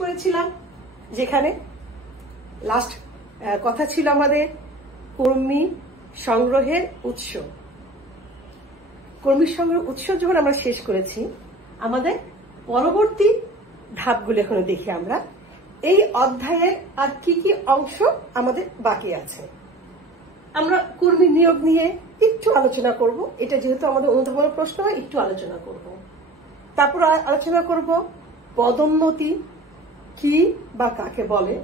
করেছিলাম, যেখানে লাস্ট কথা ছিল আমাদের কর্মী সংগ্রহের উৎস। কর্মী সংগ্রহ উৎস যখন আমরা শেষ করেছি, আমাদের পরবর্তী ধাপগুলো এখন দেখি আমরা এই অধ্যায়ের আর কি কি অংশ আমাদের বাকি আছে। আমরা কর্মী নিয়োগ নিয়ে একটু আলোচনা করব, এটা যেহেতু আমাদের অনুধাবনের প্রশ্ন হয়, একটু আলোচনা করব। তারপর আলোচনা করব পদোন্নতি কি বা কাকে বলে,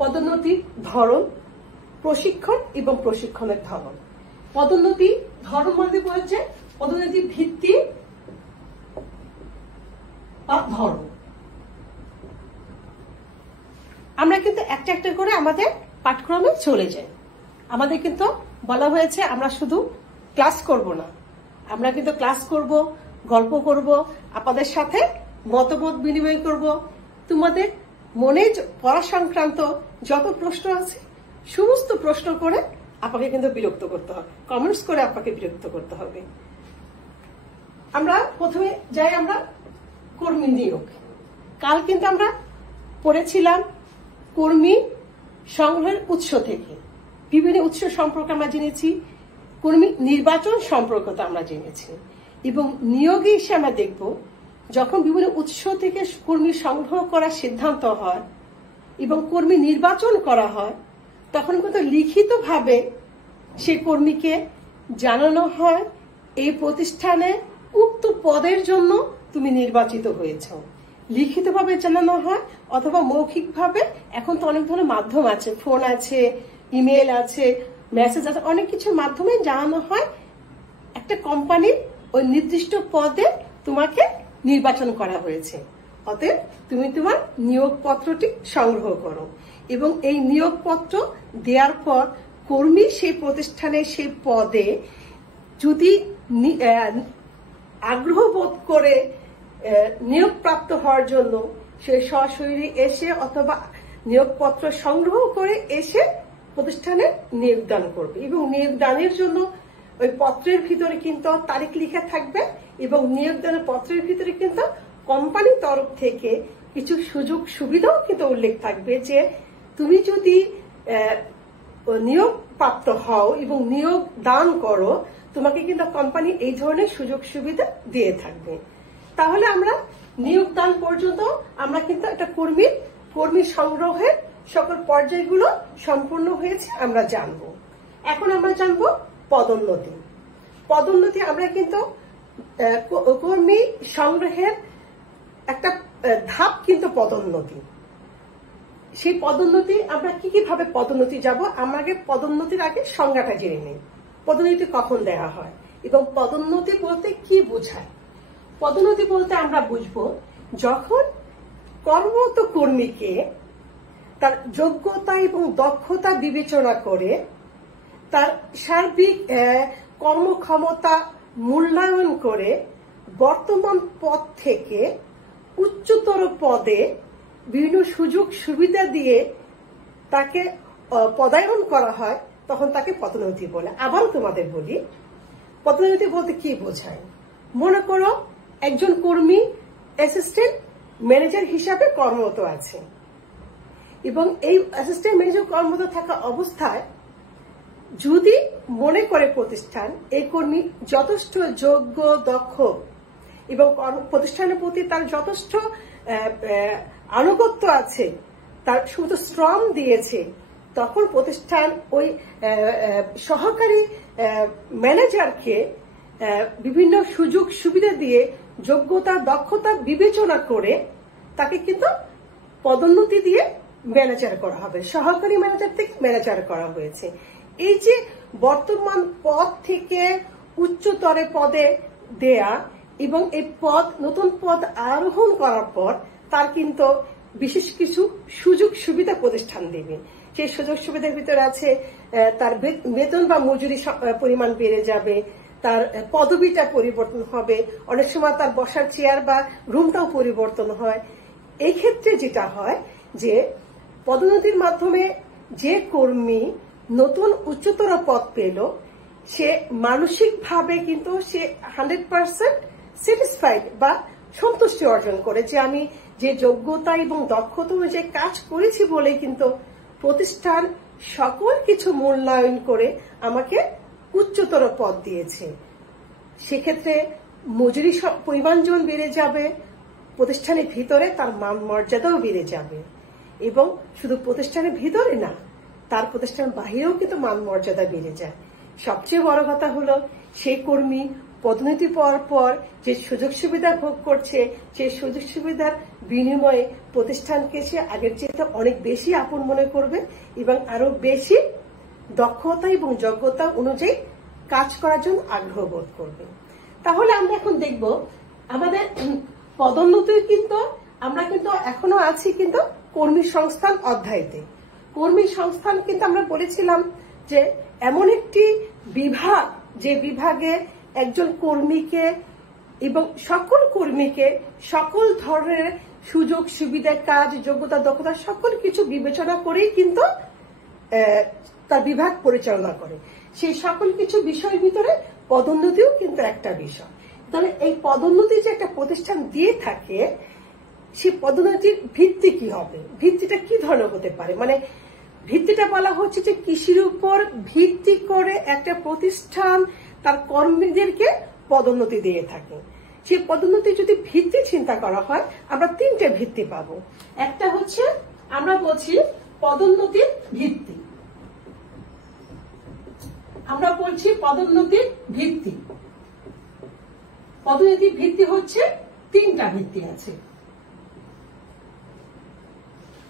পদোন্নতির ধরন, প্রশিক্ষণ এবং প্রশিক্ষণের ধরন। পদোন্নতি ধরন বলতে বোঝাচ্ছে পদোন্নতির ভিত্তি বা ধরন। আমরা কিন্তু একটা একটা করে আমাদের পাঠক্রমে চলে যাই। আমাদের কিন্তু বলা হয়েছে আমরা শুধু ক্লাস করব না, আমরা কিন্তু ক্লাস করব, গল্প করব, আপনাদের সাথে মতামত বিনিময় করব। তোমাদের মনে পড়া সংক্রান্ত যত প্রশ্ন আছে সমস্ত প্রশ্ন করে আপনাকে কিন্তু বিরক্ত করতে হবে, কমেন্টস করে আপনাকে বিরক্ত করতে হবে। আমরা প্রথমে যাই আমরা কর্মী নিয়োগ। কাল কিন্তু আমরা পড়েছিলাম কর্মী সংগ্রহের উৎস থেকে, বিভিন্ন উৎস সম্পর্কে আমরা জেনেছি, কর্মী নির্বাচন সম্পর্কে আমরা জেনেছি, এবং নিয়োগে এসে আমরা দেখব যখন বিভিন্ন উৎস থেকে কর্মী সংগ্রহ করার সিদ্ধান্ত হয় এবং কর্মী নির্বাচন করা হয়, তখন কিন্তু লিখিতভাবে সেই কর্মীকে জানানো হয় এই প্রতিষ্ঠানে উক্ত পদের জন্য তুমি নির্বাচিত হয়েছ। লিখিতভাবে জানানো হয় অথবা মৌখিকভাবে। এখন তো অনেক ধরনের মাধ্যম আছে, ফোন আছে, ইমেল আছে, মেসেজ আছে, অনেক কিছুর মাধ্যমে জানানো হয় একটা কোম্পানির ওই নির্দিষ্ট পদে তোমাকে নির্বাচন করা হয়েছে, অতএব তুমি তোমার নিয়োগপত্রটি সংগ্রহ করো। এবং এই নিয়োগপত্র দেওয়ার পর কর্মী সেই প্রতিষ্ঠানে সেই পদে যদি আগ্রহ বোধ করে নিয়োগপ্রাপ্ত হওয়ার জন্য সে সশরীরে এসে অথবা নিয়োগপত্র সংগ্রহ করে এসে প্রতিষ্ঠানে নিয়োগদান করবে। এবং নিয়োগদানের জন্য ওই পত্রের ভিতরে কিন্তু তারিখ লিখা থাকবে এবং নিয়োগদানের পত্রের ভিতরে কিন্তু কোম্পানির তরফ থেকে কিছু সুযোগ সুবিধাও কিন্তু উল্লেখ থাকবে, যে তুমি যদি নিয়োগ প্রাপ্ত হও এবং নিয়োগ দান করো, তোমাকে কিন্তু কোম্পানি এই ধরনের সুযোগ সুবিধা দিয়ে থাকবে। তাহলে আমরা নিয়োগ দান পর্যন্ত আমরা কিন্তু একটা কর্মী সংগ্রহের সকল পর্যায়গুলো সম্পূর্ণ হয়েছে আমরা জানব। এখন আমরা জানব পদোন্নতি। পদোন্নতি আমরা কিন্তু কর্মী সংগ্রহের একটা ধাপ কিন্তু পদোন্নতি। সেই পদোন্নতি আমরা কি কিভাবে পদোন্নতি যাব, আমাকে পদোন্নতির আগে সংজ্ঞাটা জেনে নেই। পদোন্নতি কখন দেওয়া হয় এবং পদোন্নতি বলতে কি বোঝায়। পদোন্নতি বলতে আমরা বুঝবো যখন কর্মরত কর্মীকে তার যোগ্যতা এবং দক্ষতা বিবেচনা করে তার সার্বিক কর্মক্ষমতা মূল্যায়ন করে বর্তমান পদ থেকে উচ্চতর পদে বিভিন্ন সুযোগ সুবিধা দিয়ে তাকে পদায়ন করা হয়, তখন তাকে পদোন্নতি বলে। আবার তোমাদের বলি পদোন্নতি বলতে কি বোঝায়। মনে করো একজন কর্মী অ্যাসিস্ট্যান্ট ম্যানেজার হিসাবে কর্মরত আছে এবং এই অ্যাসিস্ট্যান্ট ম্যানেজার কর্মরত থাকা অবস্থায় যদি মনে করে প্রতিষ্ঠান এই কর্মী যথেষ্ট যোগ্য, দক্ষ এবং প্রতিষ্ঠানের প্রতি তার যথেষ্ট আনুগত্য আছে, তার শুধু শ্রম দিয়েছে, তখন প্রতিষ্ঠান ওই সহকারী ম্যানেজারকে বিভিন্ন সুযোগ সুবিধা দিয়ে যোগ্যতা দক্ষতা বিবেচনা করে তাকে কিন্তু পদোন্নতি দিয়ে ম্যানেজার করা হবে। সহকারী ম্যানেজার থেকে ম্যানেজার করা হয়েছে। এই যে বর্তমান পদ থেকে উচ্চতর পদে দেয়া এবং এই নতুন পদ আরোহণ করার পর তার কিন্তু বিশেষ কিছু সুযোগ সুবিধা প্রতিষ্ঠান দেবে। সেই সুযোগ সুবিধার ভিতরে আছে তার বেতন বা মজুরি পরিমাণ বেড়ে যাবে, তার পদবিটা পরিবর্তন হবে, অনেক সময় তার বসার চেয়ার বা রুমটাও পরিবর্তন হয়। এই ক্ষেত্রে যেটা হয় যে পদোন্নতির মাধ্যমে যে কর্মী নতুন উচ্চতর পদ পেল, সে মানসিকভাবে কিন্তু সে 100% স্যাটিসফাইড বা সন্তুষ্টি অর্জন করে যে আমি যে যোগ্যতা এবং দক্ষতা অনুযায়ী কাজ করেছি বলে কিন্তু প্রতিষ্ঠান সকল কিছু মূল্যায়ন করে আমাকে উচ্চতর পদ দিয়েছে। সেক্ষেত্রে মজুরি পরিমাণ যেমন বেড়ে যাবে, প্রতিষ্ঠানের ভিতরে তার মান মর্যাদাও বেড়ে যাবে, এবং শুধু প্রতিষ্ঠানের ভিতরে না, তার প্রতিষ্ঠানের বাহিরেও কিন্তু মান মর্যাদা বেড়ে যায়। সবচেয়ে বড় কথা হলো সেই কর্মী পদোন্নতি পাওয়ার পর যে সুযোগ সুবিধা ভোগ করছে, সেই সুযোগ সুবিধার বিনিময়ে প্রতিষ্ঠানকে সে আগের চেয়ে অনেক বেশি আপন মনে করবে এবং আরো বেশি দক্ষতা এবং যোগ্যতা অনুযায়ী কাজ করার জন্য আগ্রহ বোধ করবে। তাহলে আমরা এখন দেখব আমাদের পদোন্নতি কিন্তু আমরা কিন্তু এখনো আছি কিন্তু কর্মী সংস্থান অধ্যায়তে। কর্মী সংস্থান কিন্তু আমরা বলেছিলাম যে এমন একটি বিভাগ, যে বিভাগে একজন কর্মীকে এবং সকল কর্মীকে সকল ধরনের সুযোগ সুবিধা, কাজ, যোগ্যতা, দক্ষতা সকল কিছু বিবেচনা করেই কিন্তু তার বিভাগ পরিচালনা করে। সেই সকল কিছু বিষয়ের ভিতরে পদোন্নতিও কিন্তু একটা বিষয়। তাহলে এই পদোন্নতি যে একটা প্রতিষ্ঠান দিয়ে থাকে, সেই পদোন্নতির ভিত্তি কি হবে, ভিত্তিটা কি ধরনের হতে পারে, মানে ভিত্তিটা বলা হচ্ছে যে কৃষির উপর ভিত্তি করে একটা প্রতিষ্ঠান তার কর্মীদেরকে পদোন্নতি দিয়ে থাকে। সেই পদোন্নতি যদি ভিত্তি চিন্তা করা হয়, আমরা তিনটে ভিত্তি পাবো। একটা হচ্ছে আমরা বলছি পদোন্নতির ভিত্তি, আমরা বলছি পদোন্নতির ভিত্তি। পদোন্নতির ভিত্তি হচ্ছে তিনটা ভিত্তি আছে।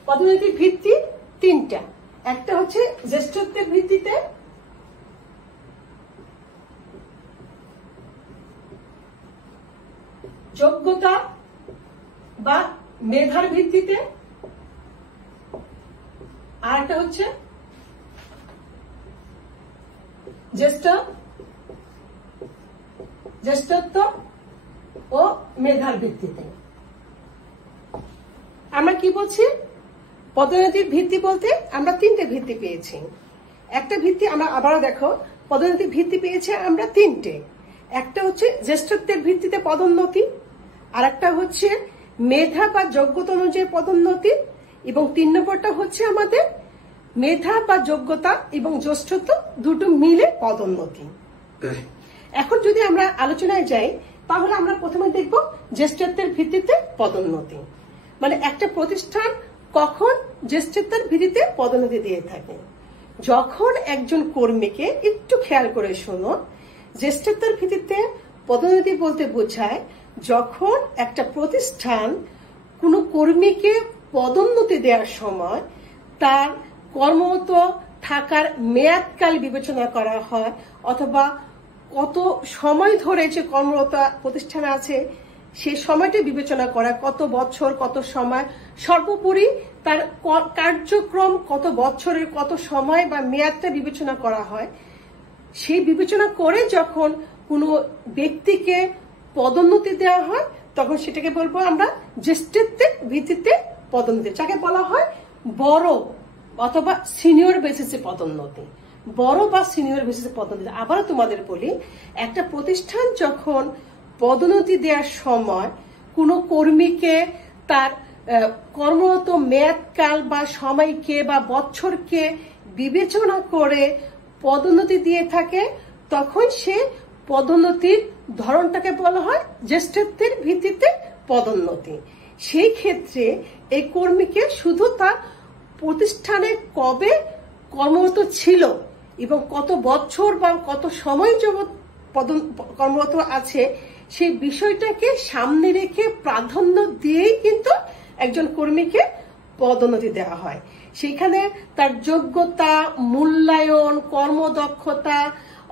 পদোন্নতির ভিত্তি তিনটা। একটা হচ্ছে জ্যেষ্ঠত্বের ভিত্তিতে, যোগ্যতা বা মেধার ভিত্তিতে, আর একটা হচ্ছে জ্যেষ্ঠত্ব ও মেধার ভিত্তিতে। আমরা কি বলছি, পদোন্নতির ভিত্তি বলতে আমরা তিনটে ভিত্তি পেয়েছি। একটা ভিত্তি আমরা আবারও দেখো, পদোন্নতির ভিত্তি পেয়েছে আমরা তিনটে। একটা হচ্ছে জ্যেষ্ঠত্বের ভিত্তিতে পদোন্নতি, আর একটা হচ্ছে মেধা বা যোগ্যতা অনুযায়ী পদোন্নতি, এবং 3 নম্বরটা হচ্ছে আমাদের মেধা বা যোগ্যতা এবং জ্যেষ্ঠত্ব দুটো মিলে পদোন্নতি। এখন যদি আমরা আলোচনায় যাই, তাহলে আমরা প্রথমে দেখব জ্যেষ্ঠত্বের ভিত্তিতে পদোন্নতি। মানে একটা প্রতিষ্ঠান কখন জ্যেষ্ঠত্বের ভিত্তিতে পদোন্নতি দিয়ে থাকে, যখন একজন কর্মীকে, একটু খেয়াল করে শোনো, জ্যেষ্ঠত্বের ভিত্তিতে পদোন্নতি বলতে বোঝায় যখন একটা প্রতিষ্ঠান কোনো কর্মীকে পদোন্নতি দেওয়ার সময় তার কর্মরত থাকার মেয়াদকাল বিবেচনা করা হয়, অথবা কত সময় ধরে যে কর্মরত প্রতিষ্ঠানে আছে সেই সময়টা বিবেচনা করা, কত বছর, কত সময়, সর্বোপরি তার কার্যক্রম কত বছরের, কত সময় বা মেয়াদটা বিবেচনা করা হয়। সেই বিবেচনা করে যখন কোনো ব্যক্তিকে পদোন্নতি দেওয়া হয়, তখন সেটাকে বলবো আমরা জ্যেষ্ঠত্বের ভিত্তিতে পদোন্নতি, যাকে বলা হয় বড় অথবা সিনিয়র বেসিসে পদোন্নতি। বড় বা সিনিয়র বেসিসে পদোন্নতি। আবারও তোমাদের বলি, একটা প্রতিষ্ঠান যখন পদোন্নতি দেওয়ার সময় কোনো কর্মীকে তার কর্মরত মেয়াদকাল বা সময়কে বা বছরকে বিবেচনা করে পদোন্নতি দিয়ে থাকে, তখন সে পদোন্নতির ধরনটাকে বলা হয় জ্যেষ্ঠত্বের ভিত্তিতে পদোন্নতি। সেই ক্ষেত্রে এই কর্মীকে শুধু তার প্রতিষ্ঠানে কবে কর্মরত ছিল এবং কত বছর বা কত সময় যাবৎ কর্মরত আছে, সেই বিষয়টাকে সামনে রেখে প্রাধান্য দিয়েই কিন্তু একজন কর্মীকে পদোন্নতি দেওয়া হয়। সেখানে তার যোগ্যতা, মূল্যায়ন, কর্মদক্ষতা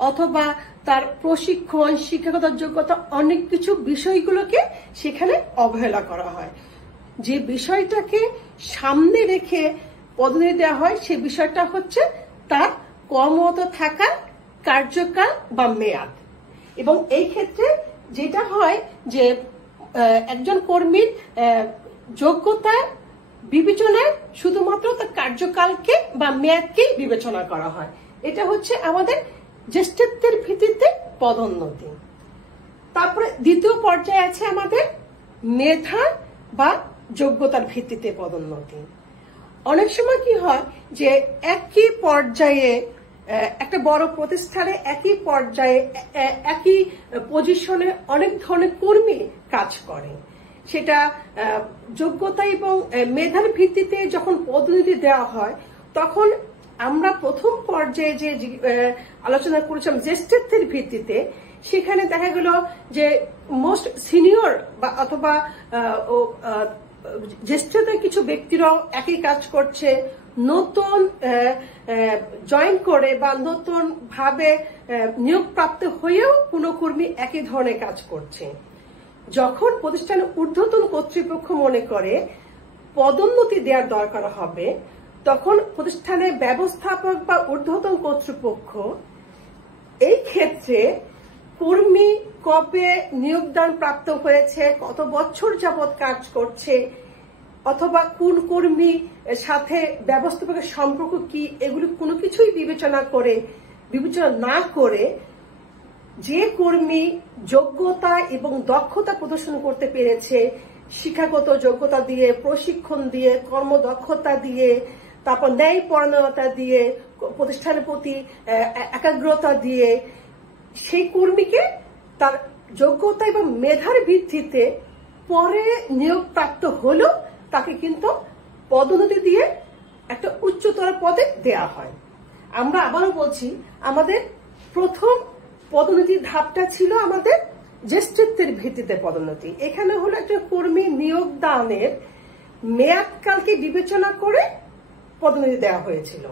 অথবা তার প্রশিক্ষণ, শিক্ষাগত যোগ্যতা, অনেক কিছু বিষয়গুলোকে সেখানে অবহেলা করা হয়। যে বিষয়টাকে সামনে রেখে পদোন্নতি দেওয়া হয়, সে বিষয়টা হচ্ছে তার কর্মরত থাকার কার্যকাল বা মেয়াদ। এবং এই ক্ষেত্রে যেটা হয় যে একজন কর্মীর যোগ্যতা বিবেচনায় শুধুমাত্র তার কার্যকালকে বা মেয়াদকে বিবেচনা করা হয়। এটা হচ্ছে আমাদের জ্যেষ্ঠত্বের ভিত্তিতে পদোন্নতি। তারপরে দ্বিতীয় পর্যায়ে আছে আমাদের মেধা বা যোগ্যতার ভিত্তিতে পদোন্নতি। অনেক সময় কি হয় যে একই পর্যায়ে একটা বড় প্রতিষ্ঠানে একই পর্যায়ে একই পজিশনে অনেক ধরনের কর্মী কাজ করে, সেটা যোগ্যতা এবং মেধার ভিত্তিতে যখন পদোন্নতি দেওয়া হয় তখন আমরা প্রথম পর্যায়ে যে আলোচনা করেছিলাম জ্যেষ্ঠত্বের ভিত্তিতে, সেখানে দেখা গেল যে মোস্ট সিনিয়র বা অথবা জ্যেষ্ঠতার কিছু ব্যক্তিরাও একই কাজ করছে, নতুন জয়েন করে বা নতুন ভাবে নিয়োগপ্রাপ্ত হয়েও কোনো কর্মী একই ধরনের কাজ করছে। যখন প্রতিষ্ঠানের ঊর্ধ্বতন কর্তৃপক্ষ মনে করে পদোন্নতি দেওয়ার দরকার হবে, তখন প্রতিষ্ঠানের ব্যবস্থাপক বা ঊর্ধ্বতন কর্তৃপক্ষ এই ক্ষেত্রে কর্মী কবে নিয়োগদান প্রাপ্ত হয়েছে, কত বছর যাবৎ কাজ করছে, অথবা কোন কর্মী সাথে ব্যবস্থাপকের সম্পর্ক কি, এগুলি কোনো কিছুই বিবেচনা না করে যে কর্মী যোগ্যতা এবং দক্ষতা প্রদর্শন করতে পেরেছে, শিক্ষাগত যোগ্যতা দিয়ে, প্রশিক্ষণ দিয়ে, কর্মদক্ষতা দিয়ে, তারপর ন্যায়পরায়ণতা দিয়ে, প্রতিষ্ঠানের প্রতি একাগ্রতা দিয়ে, সেই কর্মীকে তার যোগ্যতা এবং মেধার ভিত্তিতে পরে নিয়োগপ্রাপ্ত হলেও তাকে কিন্তু পদোন্নতি দিয়ে একটা উচ্চতর পদে দেয়া হয়। আমরা আবারও বলছি, আমাদের প্রথম পদোন্নতির ধাপটা ছিল আমাদের জ্যেষ্ঠত্বের ভিত্তিতে পদোন্নতি। এখানে হলো একটা কর্মী নিয়োগদানের মেয়াদকালকে বিবেচনা করে পদোন্নতি দেওয়া হয়েছিল।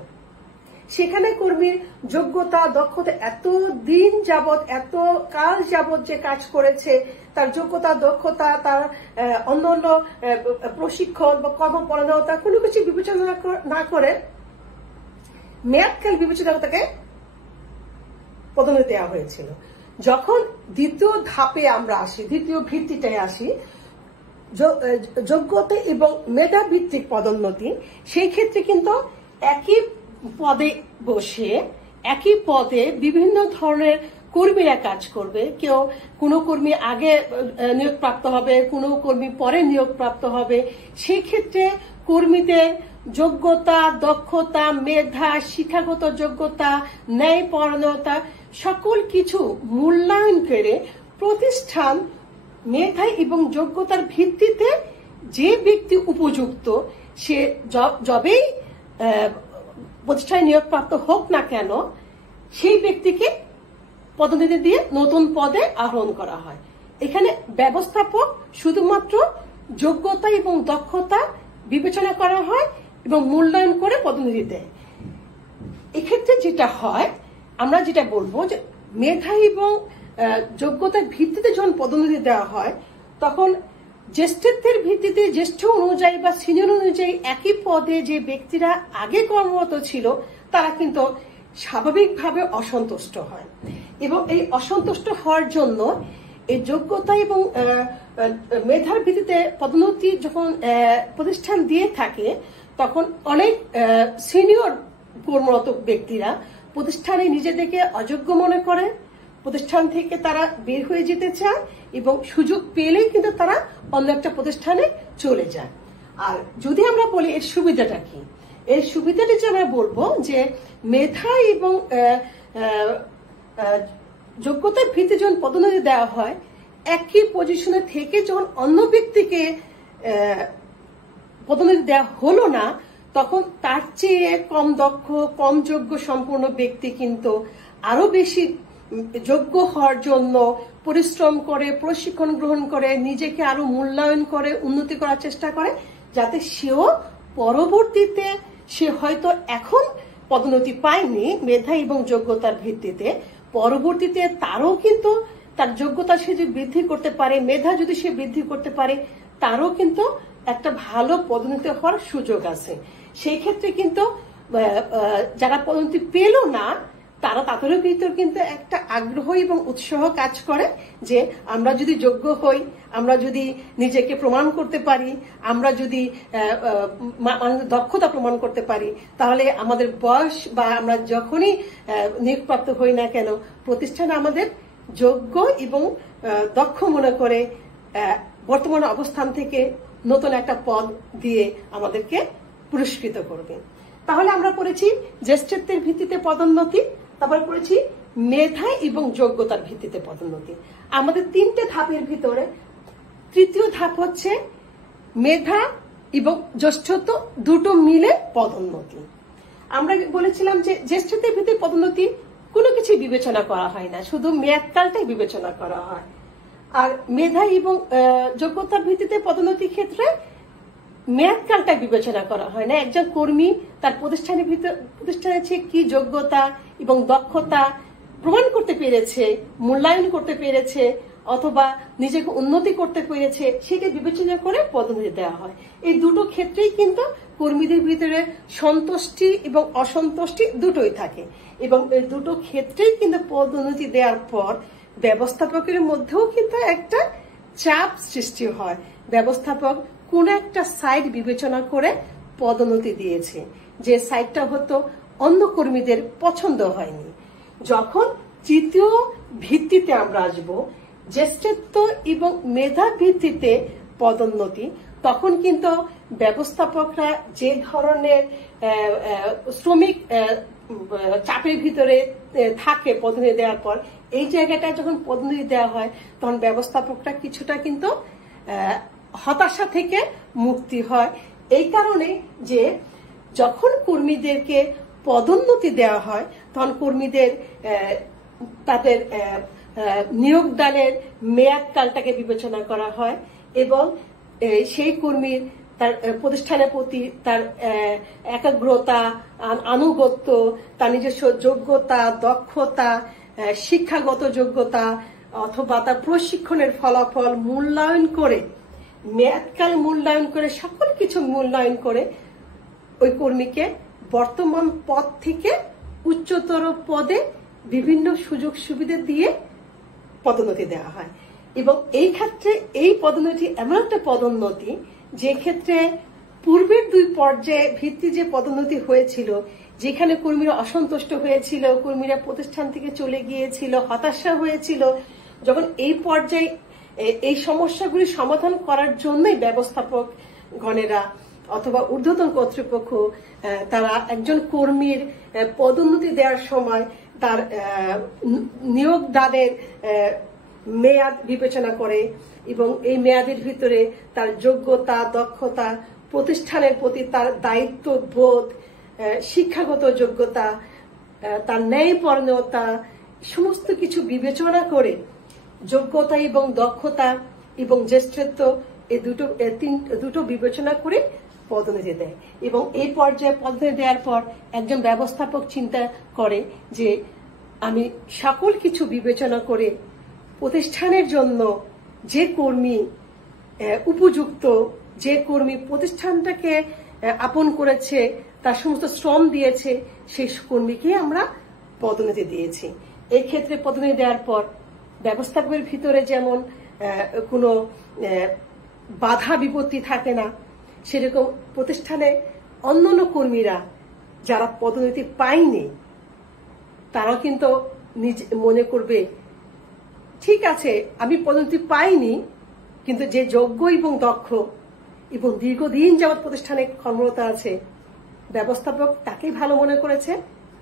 সেখানে কর্মীর যোগ্যতা দক্ষতা এত দিন যাবৎ, এত কাল যাবৎ যে কাজ করেছে, তার যোগ্যতা দক্ষতা, তার অন্যান্য প্রশিক্ষণ বা কর্মপরায়ণতা কোনো কিছু বিবেচনা না করে মেয়াদকাল বিবেচনা তাকে পদোন্নতি দেওয়া হয়েছিল। যখন দ্বিতীয় ধাপে আমরা আসি, দ্বিতীয় ভিত্তিটায় আসি, যোগ্যতা এবং মেধা ভিত্তিক পদোন্নতি, সেই ক্ষেত্রে কিন্তু একই পদে বসে একই পদে বিভিন্ন ধরনের কর্মীরা কাজ করবে। কোনো কর্মী আগে নিয়োগপ্রাপ্ত হবে, কোনো কর্মী পরে নিয়োগপ্রাপ্ত হবে। সেই ক্ষেত্রে কর্মীদের যোগ্যতা, দক্ষতা, মেধা, শিক্ষাগত যোগ্যতা, ন্যায়পরায়ণতা সকল কিছু মূল্যায়ন করে প্রতিষ্ঠান মেধা এবং যোগ্যতার ভিত্তিতে যে ব্যক্তি উপযুক্ত, সে যবেই প্রতিষ্ঠানে নিয়োগপ্রাপ্ত হোক না কেন, সেই ব্যক্তিকে পদোন্নতি দিয়ে নতুন পদে আরোহণ করা হয়। এখানে ব্যবস্থাপক শুধুমাত্র যোগ্যতা এবং দক্ষতা বিবেচনা করা হয় এবং মূল্যায়ন করে পদোন্নতি দেয়। এক্ষেত্রে যেটা হয়, আমরা যেটা বলবো যে মেধা এবং যোগ্যতার ভিত্তিতে যখন পদোন্নতি দেওয়া হয়, তখন জ্যেষ্ঠত্বের ভিত্তিতে জ্যেষ্ঠ অনুযায়ী বা সিনিয়র অনুযায়ী একই পদে যে ব্যক্তিরা আগে কর্মরত ছিল, তারা কিন্তু স্বাভাবিকভাবে অসন্তুষ্ট হয়। এবং এই অসন্তুষ্ট হওয়ার জন্য এই যোগ্যতা এবং মেধার ভিত্তিতে পদোন্নতি যখন প্রতিষ্ঠান দিয়ে থাকে, তখন অনেক সিনিয়র কর্মরত ব্যক্তিরা প্রতিষ্ঠানে নিজেদেরকে অযোগ্য মনে করে, প্রতিষ্ঠান থেকে তারা বের হয়ে যেতে চায় এবং সুযোগ পেলেই কিন্তু তারা অন্য একটা প্রতিষ্ঠানে চলে যায়। আর যদি আমরা বলি এর সুবিধাটা কি, এর সুবিধাটা যে আমরা বলবো যে মেধা এবং যোগ্যতার ভিত্তিতে যখন পদোন্নতি দেওয়া হয়, একই পজিশনে থেকে যখন অন্য ব্যক্তিকে পদোন্নতি দেওয়া হলো না, তখন তার চেয়ে কম দক্ষ, কম যোগ্য সম্পূর্ণ ব্যক্তি কিন্তু আরো বেশি যোগ্য হওয়ার জন্য পরিশ্রম করে, প্রশিক্ষণ গ্রহণ করে, নিজেকে আরো মূল্যায়ন করে, উন্নতি করার চেষ্টা করে, যাতে সেও পরবর্তীতে, সে হয়তো এখন পদোন্নতি পায়নি মেধা এবং যোগ্যতার ভিত্তিতে, পরবর্তীতে তারও কিন্তু তার যোগ্যতা সে যদি বৃদ্ধি করতে পারে, মেধা যদি সে বৃদ্ধি করতে পারে, তারও কিন্তু একটা ভালো পদোন্নতি হওয়ার সুযোগ আছে। সেই ক্ষেত্রে কিন্তু যারা পদোন্নতি পেল না, তারা তাদেরও ভিতর কিন্তু একটা আগ্রহ এবং উৎসাহ কাজ করে যে আমরা যদি যোগ্য হই, আমরা যদি নিজেকে প্রমাণ করতে পারি, আমরা যদি দক্ষতা প্রমাণ করতে পারি, তাহলে আমাদের বয়স বা আমরা যখনই নিয়োগপ্রাপ্ত হই না কেন, প্রতিষ্ঠান আমাদের যোগ্য এবং দক্ষ মনে করে বর্তমান অবস্থান থেকে নতুন একটা পদ দিয়ে আমাদেরকে পুরস্কৃত করবে। তাহলে আমরা পড়েছি জ্যেষ্ঠত্বের ভিত্তিতে পদোন্নতি, তারপর পড়েছি মেধা এবং যোগ্যতার ভিত্তিতে পদোন্নতি। আমাদের 3টে ধাপের ভিতরে তৃতীয় ধাপ হচ্ছে মেধা এবং জ্যেষ্ঠত্ব দুটো মিলে পদোন্নতি। আমরা বলেছিলাম যে জ্যেষ্ঠত্বের ভিত্তিতে পদোন্নতি কোনো কিছু বিবেচনা করা হয় না, শুধু মেয়াদকালটাই বিবেচনা করা হয়। আর মেধা এবং যোগ্যতার ভিত্তিতে পদোন্নতির ক্ষেত্রে মেয়াদকালটা বিবেচনা করা হয় না। একজন কর্মী তার প্রতিষ্ঠানের কি যোগ্যতা এবং দক্ষতা প্রমাণ করতে পেরেছে, মূল্যায়ন করতে পেরেছে, অথবা নিজেকে উন্নতি করতে পেরেছে, সেটা বিবেচনা করে পদোন্নতি দেওয়া হয়। এই দুটো ক্ষেত্রেই কিন্তু কর্মীদের ভিতরে সন্তুষ্টি এবং অসন্তুষ্টি দুটোই থাকে, এবং এই দুটো ক্ষেত্রেই কিন্তু পদোন্নতি দেওয়ার পর ব্যবস্থাপকের মধ্যেও কিন্তু একটা চাপ সৃষ্টি হয়। ব্যবস্থাপক কোন একটা সাইড বিবেচনা করে পদোন্নতি দিয়েছে, যে সাইডটা হয়তো অন্য কর্মীদের পছন্দ হয়নি। যখন তৃতীয় ভিত্তিতে আমরা আসবো, জ্যেষ্ঠত্ব এবং মেধা ভিত্তিতে পদোন্নতি, তখন কিন্তু ব্যবস্থাপকরা যে ধরনের শ্রমিক চাপের ভিতরে থাকে পদোন্নতি দেওয়ার পর, এই জায়গাটা যখন পদোন্নতি দেওয়া হয় তখন ব্যবস্থাপকরা কিছুটা কিন্তু হতাশা থেকে মুক্তি হয়। এই কারণে যে যখন কর্মীদেরকে পদোন্নতি দেওয়া হয় তখন কর্মীদের তাদের নিয়োগদানের মেয়াদকালটাকে বিবেচনা করা হয়, এবং সেই কর্মীর তার প্রতিষ্ঠানের প্রতি তার একাগ্রতা, আনুগত্য, তার নিজস্ব যোগ্যতা, দক্ষতা, শিক্ষাগত যোগ্যতা অথবা তার প্রশিক্ষণের ফলাফল মূল্যায়ন করে, মেয়াদকাল মূল্যায়ন করে, সকল কিছু মূল্যায়ন করে ওই কর্মীকে বর্তমান পদ থেকে উচ্চতর পদে বিভিন্ন সুযোগ সুবিধা দিয়ে পদোন্নতি দেওয়া হয়। এবং এই ক্ষেত্রে এই পদোন্নতি এমন একটা পদোন্নতি যে ক্ষেত্রে পূর্বের 2 পর্যায়ে ভিত্তি যে পদোন্নতি হয়েছিল, যেখানে কর্মীরা অসন্তুষ্ট হয়েছিল, কর্মীরা প্রতিষ্ঠান থেকে চলে গিয়েছিল, হতাশা হয়েছিল, যখন এই পর্যায়ে এই সমস্যাগুলি সমাধান করার জন্যই ব্যবস্থাপক গণেরা অথবা ঊর্ধ্বতন কর্তৃপক্ষ তারা একজন কর্মীর পদোন্নতি দেওয়ার সময় তার নিয়োগদানের মেয়াদ বিবেচনা করে, এবং এই মেয়াদের ভিতরে তার যোগ্যতা, দক্ষতা, প্রতিষ্ঠানের প্রতি তার দায়িত্ব বোধ, শিক্ষাগত যোগ্যতা, তার ন্যায়পরায়ণতা, সমস্ত কিছু বিবেচনা করে যোগ্যতা এবং দক্ষতা এবং জ্যেষ্ঠত্ব এই দুটো বিবেচনা করে পদোন্নতি দেয়। এবং এই পর্যায়ে পদোন্নতি দেওয়ার পর একজন ব্যবস্থাপক চিন্তা করে যে আমি সকল কিছু বিবেচনা করে প্রতিষ্ঠানের জন্য যে কর্মী উপযুক্ত, যে কর্মী প্রতিষ্ঠানটাকে আপন করেছে, তার সমস্ত শ্রম দিয়েছে, সেই কর্মীকে আমরা পদোন্নতি দিয়েছি। এই ক্ষেত্রে পদোন্নতি দেওয়ার পর ব্যবস্থাপকের ভিতরে যেমন কোনো বাধা বিপত্তি থাকে না, সেরকম প্রতিষ্ঠানে অন্যান্য কর্মীরা যারা পদোন্নতি পায়নি তারাও কিন্তু মনে করবে ঠিক আছে আমি পদোন্নতি পাইনি, কিন্তু যে যোগ্য এবং দক্ষ এবং দীর্ঘদিন যাবৎ প্রতিষ্ঠানে কর্মরত আছে, ব্যবস্থাপক তাকেই ভালো মনে করেছে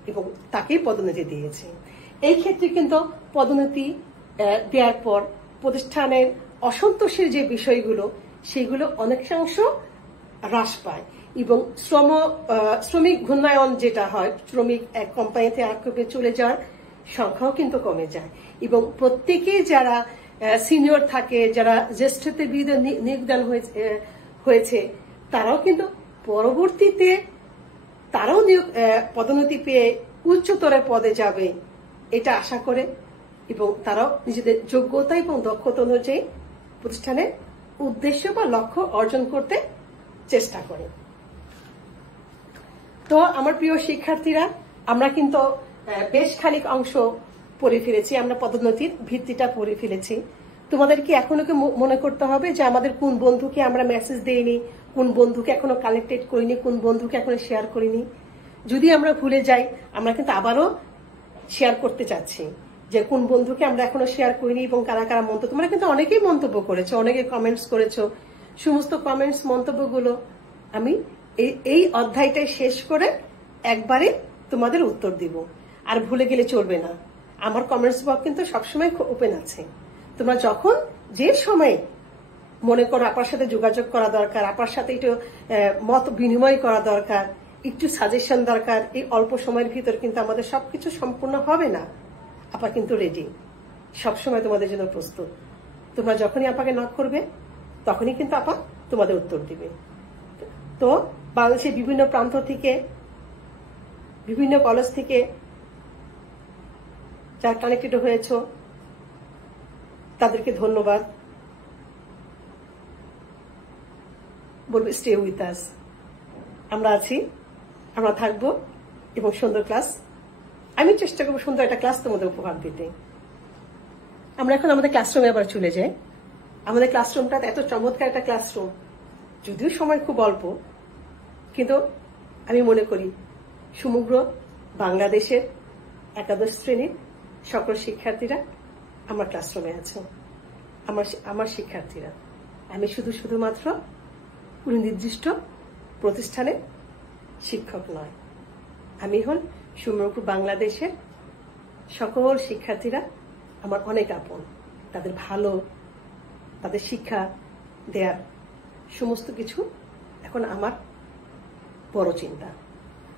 এবং তাকেই পদোন্নতি দিয়েছে। এই ক্ষেত্রে কিন্তু পদোন্নতি দেওয়ার পর প্রতিষ্ঠানের অসন্তোষের যে বিষয়গুলো, সেগুলো অনেকাংশ হ্রাস পায়, এবং শ্রমিক ঘূর্ণায়ন যেটা হয়, শ্রমিক এক কোম্পানিতে আর কোম্পানিতে চলে যাওয়ার সংখ্যাও কিন্তু কমে যায়, এবং প্রত্যেকে যারা সিনিয়র থাকে, যারা জ্যেষ্ঠত্বের বিরুদ্ধে নিয়োগদান হয়েছে, তারাও কিন্তু পরবর্তীতে তারাও পদোন্নতি পেয়ে উচ্চতর পদে যাবে এটা আশা করে, এবং তারাও নিজেদের যোগ্যতা এবং দক্ষতা অনুযায়ী প্রতিষ্ঠানের উদ্দেশ্য বা লক্ষ্য অর্জন করতে চেষ্টা করে। তো আমার প্রিয় শিক্ষার্থীরা, আমরা কিন্তু বেশ খানিক অংশ পড়ে ফেলেছি, আমরা পদোন্নতির ভিত্তিটা পড়ে ফেলেছি। তোমাদেরকে এখনো কি মনে করতে হবে যে আমাদের কোন বন্ধুকে আমরা মেসেজ দেইনি, কোন বন্ধুকে এখনো কালেক্টেড করিনি, কোন বন্ধুকে এখনো শেয়ার করিনি? যদি আমরা ভুলে যাই, আমরা কিন্তু আবারও শেয়ার করতে চাচ্ছি যে কোন বন্ধুকে আমরা এখনো শেয়ার করিনি এবং কারা কারা মন্তব্য, তোমরা কিন্তু অনেকেই মন্তব্য করেছো, অনেকে কমেন্টস করেছো। সমস্ত কমেন্টস মন্তব্যগুলো আমি এই অধ্যায়টাই শেষ করে একবারে তোমাদের উত্তর দিব। আর ভুলে গেলে চলবে না, আমার কমেন্টস বক্স কিন্তু সবসময় ওপেন আছে। তোমরা যখন যে সময় মনে করো আপার সাথে যোগাযোগ করা দরকার, আপার সাথে একটু মত বিনিময় করা দরকার, একটু সাজেশন দরকার, এই অল্প সময়ের ভিতর কিন্তু আমাদের সবকিছু সম্পূর্ণ হবে না। আপা কিন্তু রেডি, সবসময় তোমাদের জন্য প্রস্তুত। তোমরা যখনই আপাকে নক করবে তখনই কিন্তু আপা তোমাদের উত্তর দিবে। তো বাংলাদেশের বিভিন্ন প্রান্ত থেকে, বিভিন্ন কলেজ থেকে যারা কানেক্টেড হয়েছ তাদেরকে ধন্যবাদ। বলবো স্টে উইথ আস, আমরা আছি, আমরা থাকবো এবং সুন্দর ক্লাস আমি চেষ্টা করবো সুন্দর একটা ক্লাস তোমাদের উপহার দিতে। আমরা এখন আমাদের ক্লাসরুমে আবার চলে যাই। আমাদের ক্লাসরুমটা এত চমৎকার একটা ক্লাসরুম, যদিও সময় খুব অল্প, কিন্তু আমি মনে করি সমগ্র বাংলাদেশের একাদশ শ্রেণীর সকল শিক্ষার্থীরা আমার ক্লাসরুমে আছে। আমার শিক্ষার্থীরা, আমি শুধুমাত্র কোন নির্দিষ্ট প্রতিষ্ঠানের শিক্ষক নয়, আমি হল সমগ্র বাংলাদেশের সকল শিক্ষার্থীরা আমার অনেক আপন। তাদের ভালো, তাদের শিক্ষা দেয়ার সমস্ত কিছু এখন আমার বড় চিন্তা।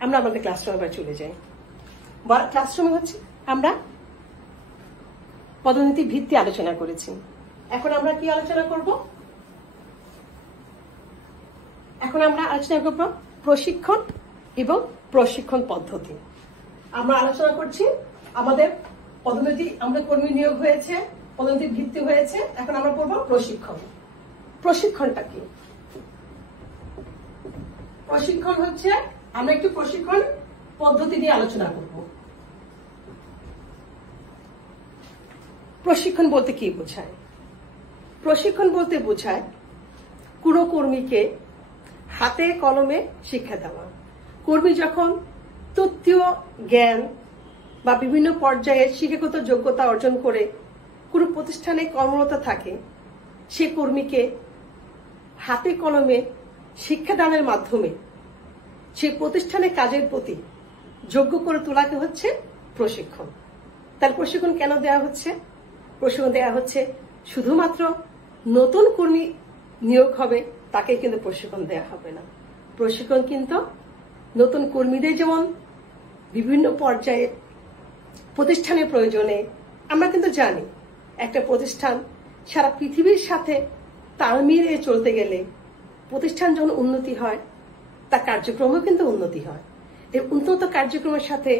আমরা আমাদের ক্লাসরুমে আবার চলে যাই। ক্লাসরুমে হচ্ছে আমরা পদোন্নতি ভিত্তি আলোচনা করেছি। এখন আমরা কি আলোচনা করব? এখন আমরা আলোচনা করব প্রশিক্ষণ এবং প্রশিক্ষণ পদ্ধতি। আমরা আলোচনা করছি আমাদের পদোন্নতি, আমাদের কর্মী নিয়োগ হয়েছে, পদোন্নতি ভিত্তি হয়েছে, এখন আমরা করব প্রশিক্ষণ। প্রশিক্ষণটা কি? প্রশিক্ষণ হচ্ছে আমরা একটু প্রশিক্ষণ পদ্ধতি নিয়ে আলোচনা করব। প্রশিক্ষণ বলতে কি বোঝায়? প্রশিক্ষণ বলতে বোঝায় কোনো কর্মীকে হাতে কলমে শিক্ষা দেওয়া। কর্মী যখন তত্ত্বীয় জ্ঞান বা বিভিন্ন পর্যায়ে শিক্ষাগত যোগ্যতা অর্জন করে কোনো প্রতিষ্ঠানে কর্মরত থাকে, সে কর্মীকে হাতে কলমে শিক্ষাদানের মাধ্যমে সেই প্রতিষ্ঠানে কাজের প্রতি যোগ্য করে তোলাকে হচ্ছে প্রশিক্ষণ। তার প্রশিক্ষণ কেন দেওয়া হচ্ছে? প্রশিক্ষণ দেওয়া হচ্ছে শুধুমাত্র নতুন কর্মী নিয়োগ হবে তাকে কিন্তু প্রশিক্ষণ দেওয়া হবে না। প্রশিক্ষণ কিন্তু নতুন কর্মীদের যেমন বিভিন্ন পর্যায়ে প্রতিষ্ঠানের প্রয়োজনে, আমরা কিন্তু জানি একটা প্রতিষ্ঠান সারা পৃথিবীর সাথে তাল মিলিয়ে চলতে গেলে প্রতিষ্ঠান যখন উন্নতি হয় তার কার্যক্রমও কিন্তু উন্নতি হয়। এই উন্নত কার্যক্রমের সাথে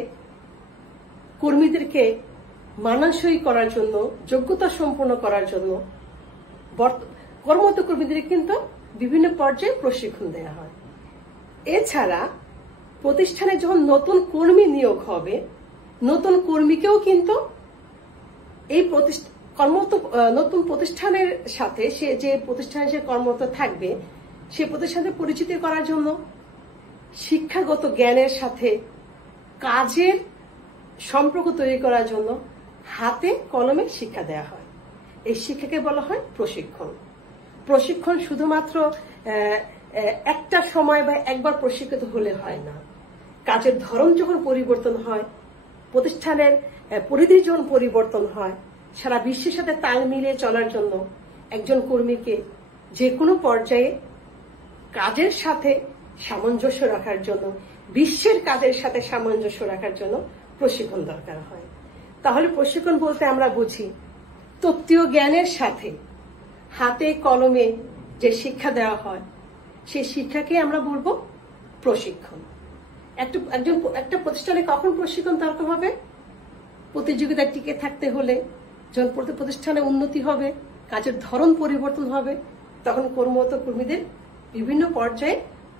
কর্মীদেরকে মানানসই করার জন্য, যোগ্যতা সম্পন্ন করার জন্য কর্মরত কর্মীদের কিন্তু বিভিন্ন পর্যায়ে প্রশিক্ষণ দেওয়া হয়। এছাড়া প্রতিষ্ঠানে যখন নতুন কর্মী নিয়োগ হবে, নতুন কর্মীকেও কিন্তু এই নতুন প্রতিষ্ঠানের সাথে, সে যে প্রতিষ্ঠানে সে কর্মরত থাকবে সে প্রতিষ্ঠানে পরিচিতি করার জন্য শিক্ষাগত জ্ঞানের সাথে কাজের সম্পর্ক তৈরি করার জন্য হাতে কলমে শিক্ষা দেওয়া হয়। এই শিক্ষাকে বলা হয় প্রশিক্ষণ। প্রশিক্ষণ শুধুমাত্র একটা সময় বা একবার প্রশিক্ষিত হলে হয় না। কাজের ধরন যখন পরিবর্তন হয়, প্রতিষ্ঠানের পরিধি যখন পরিবর্তন হয়, সারা বিশ্বের সাথে তাল মিলিয়ে চলার জন্য একজন কর্মীকে যে কোনো পর্যায়ে কাজের সাথে সামঞ্জস্য রাখার জন্য, বিশ্বের কাজের সাথে সামঞ্জস্য রাখার জন্য প্রশিক্ষণ দরকার হয়। তাহলে প্রশিক্ষণ বলতে আমরা বুঝি তত্ত্বীয় জ্ঞানের সাথে হাতে কলমে যে শিক্ষা দেওয়া হয় সেই শিক্ষাকে আমরা বলবো প্রশিক্ষণ। একটা প্রতিষ্ঠানে কখন প্রশিক্ষণ দরকার হবে? প্রতিযোগিতায় টিকে থাকতে হলে, যখন প্রতিষ্ঠানে উন্নতি হবে, কাজের ধরন পরিবর্তন হবে, তখন কর্মরত কর্মীদের বিভিন্ন পর্যায়ে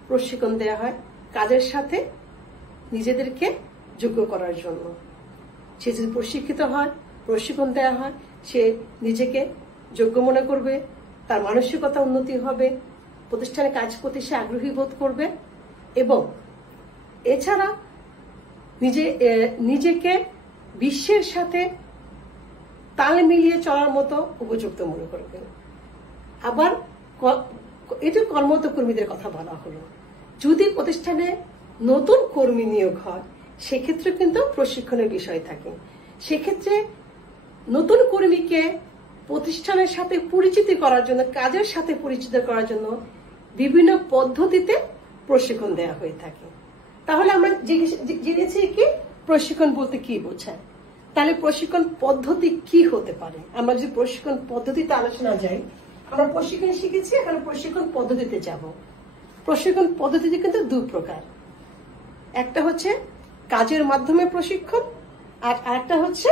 প্রশিক্ষণ দেওয়া হয় কাজের সাথে নিজেদেরকে যোগ্য করার জন্য। সে যদি প্রশিক্ষিত হয়, প্রশিক্ষণ দেওয়া হয়, সে নিজেকে যোগ্য মনে করবে, তার মানসিকতা উন্নতি হবে, প্রতিষ্ঠানে কাজ করতে সে আগ্রহী বোধ করবে এবং এছাড়া নিজেকে বিশ্বের সাথে তাল মিলিয়ে চলার মতো উপযুক্ত মনে করবে। আবার এটা কর্মরত কর্মীদের কথা বলা হলো। যদি প্রতিষ্ঠানে নতুন কর্মী নিয়োগ হয় সেক্ষেত্রে কিন্তু প্রশিক্ষণের বিষয় থাকে। সেক্ষেত্রে নতুন কর্মীকে প্রতিষ্ঠানের সাথে পরিচিতি করার জন্য, কাজের সাথে পরিচিত করার জন্য বিভিন্ন পদ্ধতিতে প্রশিক্ষণ দেওয়া হয়ে থাকে। তাহলে আমরা জেনেছি কি প্রশিক্ষণ বলতে কি বোঝায়, তাহলে প্রশিক্ষণ পদ্ধতি কি হতে পারে। আমরা যদি প্রশিক্ষণ পদ্ধতিতে আলোচনা যাই, আমরা প্রশিক্ষণ শিখেছি, এখন প্রশিক্ষণ পদ্ধতিতে যাব। প্রশিক্ষণ পদ্ধতিতে কিন্তু দুই প্রকার, একটা হচ্ছে কাজের মাধ্যমে প্রশিক্ষণ আর আরেকটা হচ্ছে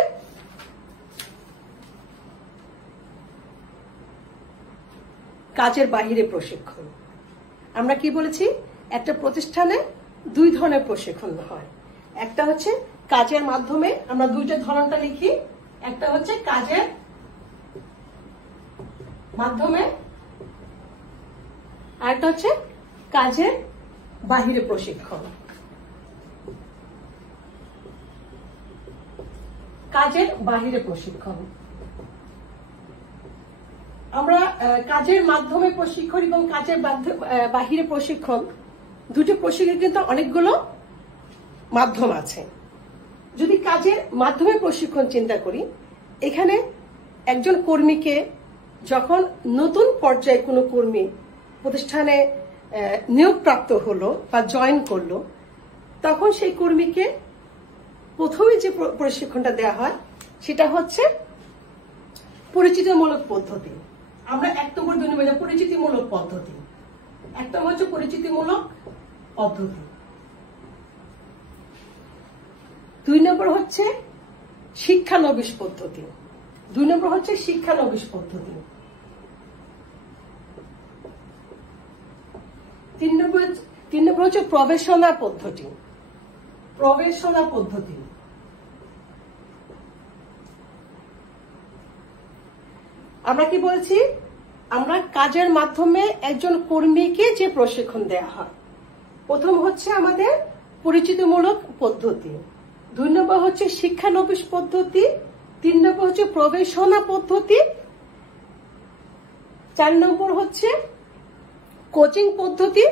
কাজের বাহিরে প্রশিক্ষণ। আমরা কি বলেছি, একটা প্রতিষ্ঠানে দুই ধরনের প্রশিক্ষণ হয়, একটা হচ্ছে কাজের মাধ্যমে, আমরা দুইটা ধরনটা লিখি, একটা হচ্ছে কাজের মাধ্যমে, আরেকটা হচ্ছে কাজের বাহিরে প্রশিক্ষণ। কাজের বাহিরে প্রশিক্ষণ, আমরা কাজের মাধ্যমে প্রশিক্ষণ এবং কাজের বাহিরে প্রশিক্ষণ, দুটো প্রশিক্ষণ কিন্তু অনেকগুলো মাধ্যম আছে। যদি কাজের মাধ্যমে প্রশিক্ষণ চিন্তা করি, এখানে একজন কর্মীকে যখন নতুন পর্যায়ে কোনো কর্মী প্রতিষ্ঠানে নিয়োগপ্রাপ্ত হলো বা জয়েন করলো, তখন সেই কর্মীকে প্রথমে যে প্রশিক্ষণটা দেওয়া হয় সেটা হচ্ছে পরিচিতিমূলক পদ্ধতি। আমরা এক নম্বর দুই নম্বর পরিচিতিমূলক পদ্ধতি, একটা হচ্ছে পরিচিতিমূলক পদ্ধতি, দুই নম্বর হচ্ছে শিক্ষানবিশ পদ্ধতি, দুই নম্বর হচ্ছে শিক্ষানবিশ পদ্ধতি, তিন নম্বর হচ্ছে প্রবেশনা পদ্ধতি, প্রবেশনা পদ্ধতি। আমরা কি বলছি, আমরা কাজের মাধ্যমে একজন কর্মীকে যে প্রশিক্ষণ দেয়া হয়, প্রথম হচ্ছে আমাদের পরিচিতিমূলক পদ্ধতি, দুই নম্বর হচ্ছে শিক্ষানবিশ পদ্ধতি, তিন নম্বর হচ্ছে প্রবেশনা পদ্ধতি, চার নম্বর হচ্ছে কোচিং পদ্ধতি,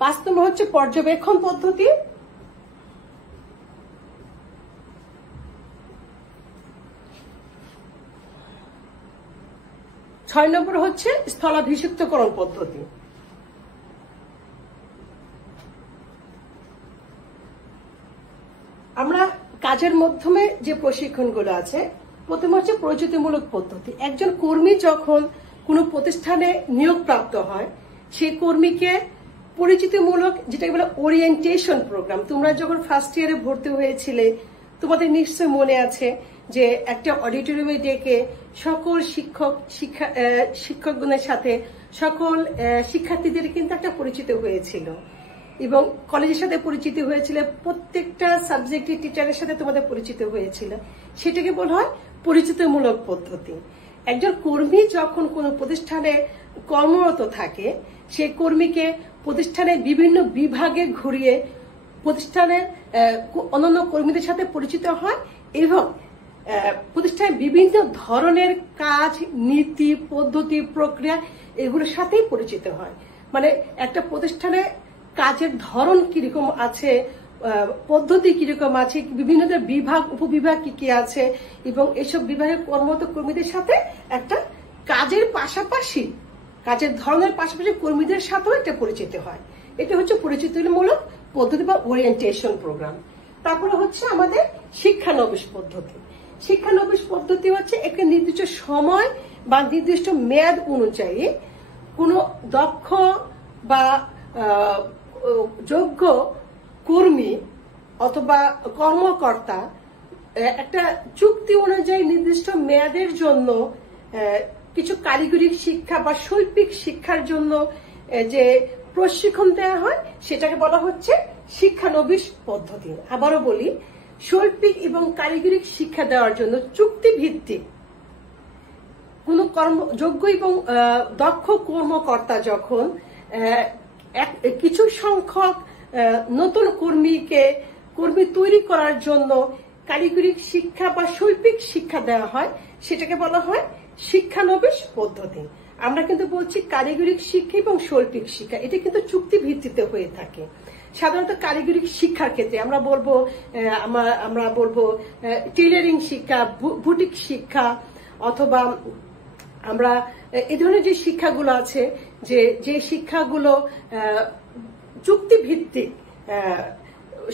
পাঁচ নম্বর হচ্ছে পর্যবেক্ষণ পদ্ধতি, ছয় নম্বর হচ্ছে স্থলাভিষিক্তকরণ পদ্ধতি। আমরা কাজের মাধ্যমে যে প্রশিক্ষণগুলো আছে, প্রথম হচ্ছে পরিচিতিমূলক পদ্ধতি। একজন কর্মী যখন কোনো প্রতিষ্ঠানে নিয়োগপ্রাপ্ত হয়, সেই কর্মীকে পরিচিতিমূলক, যেটাকে বলে ওরিয়েন্টেশন প্রোগ্রাম। তোমরা যখন ফার্স্ট ইয়ারে ভর্তি হয়েছিলে তোমাদের নিশ্চয় মনে আছে যে একটা অডিটোরিয়ামে ডেকে সকল শিক্ষকগণের সাথে সকল শিক্ষার্থীদের কিন্তু একটা পরিচিত হয়েছিল এবং কলেজের সাথে পরিচিত হয়েছিল, প্রত্যেকটা সাবজেক্টের টিচারের সাথে তোমাদের পরিচিত হয়েছিল। সেটাকে বলা হয় পরিচিতিমূলক পদ্ধতি। একজন কর্মী যখন কোনো প্রতিষ্ঠানে কর্মরত থাকে, সেই কর্মীকে প্রতিষ্ঠানের বিভিন্ন বিভাগে ঘুরিয়ে প্রতিষ্ঠানের অন্যান্য কর্মীদের সাথে পরিচিত হয় এবং প্রতিষ্ঠানের বিভিন্ন ধরনের কাজ, নীতি, পদ্ধতি, প্রক্রিয়া এগুলোর সাথেই পরিচিত হয়। মানে একটা প্রতিষ্ঠানে কাজের ধরন কিরকম আছে, পদ্ধতি কিরকম আছে, বিভিন্ন বিভাগ, উপবিভাগ কি কি আছে এবং এসব বিভাগের কর্মরত কর্মীদের সাথে একটা কাজের পাশাপাশি, কাজের ধরনের পাশাপাশি কর্মীদের সাথেও একটা পরিচিত হয়। এটা হচ্ছে পরিচিতিমূলক পদ্ধতি বা ওরিয়েন্টেশন প্রোগ্রাম। তারপরে হচ্ছে আমাদের শিক্ষানবিশ পদ্ধতি। শিক্ষানবিশ পদ্ধতি হচ্ছে একটা নির্দিষ্ট সময় বা নির্দিষ্ট মেয়াদ অনুযায়ী কোনো দক্ষ বা যোগ্য কর্মী অথবা কর্মকর্তা একটা চুক্তি অনুযায়ী নির্দিষ্ট মেয়াদের জন্য কিছু কারিগরি শিক্ষা বা শৈল্পিক শিক্ষার জন্য যে প্রশিক্ষণ দেওয়া হয় সেটাকে বলা হচ্ছে শিক্ষানবিশ পদ্ধতি। আবারও বলি, শৈল্পিক এবং কারিগরি শিক্ষা দেওয়ার জন্য চুক্তিভিত্তিক কোন যোগ্য এবং দক্ষ কর্মকর্তা যখন কিছু সংখ্যক নতুন কর্মী তৈরি করার জন্য কারিগরি শিক্ষা বা শৈল্পিক শিক্ষা দেওয়া হয় সেটাকে বলা হয় শিক্ষানবিশ পদ্ধতি। আমরা কিন্তু বলছি কারিগরি শিক্ষা এবং শৈল্পিক শিক্ষা, এটা কিন্তু চুক্তি ভিত্তিতে হয়ে থাকে। সাধারণত কারিগরি শিক্ষার ক্ষেত্রে আমরা বলবো টেইলারিং শিক্ষা, বুটিক শিক্ষা, অথবা আমরা এই ধরনের যে শিক্ষাগুলো আছে, যে শিক্ষাগুলো চুক্তি ভিত্তিক,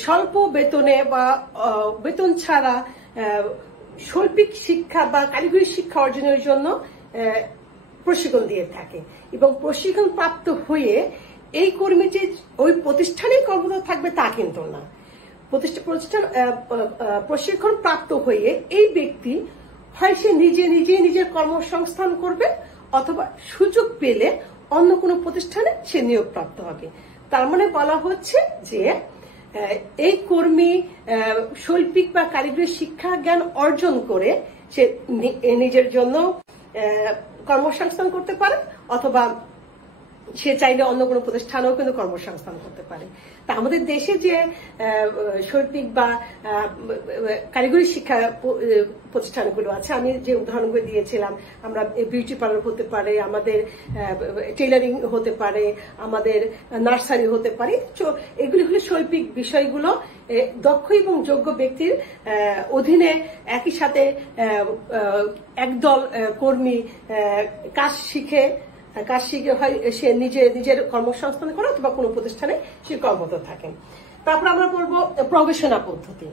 স্বল্প বেতনে বা বেতন ছাড়া শৈল্পিক শিক্ষা বা কারিগরি শিক্ষা অর্জনের জন্য প্রশিক্ষণ দিয়ে থাকে। এবং প্রশিক্ষণ প্রাপ্ত হয়ে এই কর্মী যে ওই প্রতিষ্ঠানে কর্মরত থাকবে তা কিন্তু না। প্রশিক্ষণ প্রাপ্ত হয়ে এই ব্যক্তি হয় সে নিজের কর্মসংস্থান করবে, অথবা সুযোগ পেলে অন্য কোনো প্রতিষ্ঠানে সে নিয়োগপ্রাপ্ত হবে। তার মানে বলা হচ্ছে যে এই কর্মী শৈল্পিক বা কারিগরি শিক্ষা জ্ঞান অর্জন করে সে নিজের জন্য কর্মসংস্থান করতে পারে, অথবা সে চাইলে অন্য কোনো প্রতিষ্ঠানেও কিন্তু কর্মসংস্থান করতে পারে। তা আমাদের দেশে যে শৈল্পিক বা কারিগরি শিক্ষা প্রতিষ্ঠানগুলো আছে, আমি যে উদাহরণগুলো দিয়েছিলাম, আমরা বিউটি পার্লার হতে পারে, আমাদের টেইলারিং হতে পারে, আমাদের নার্সারি হতে পারে, এগুলি হলো শৈল্পিক বিষয়গুলো দক্ষ এবং যোগ্য ব্যক্তির অধীনে একই সাথে একদল কর্মী কাজ শিখে হয় সে নিজের কর্মসংস্থান করে, অথবা কোনো প্রতিষ্ঠানে সে কর্মরত থাকেন। তারপর আমরা বলবো প্রবেশনা পদ্ধতি।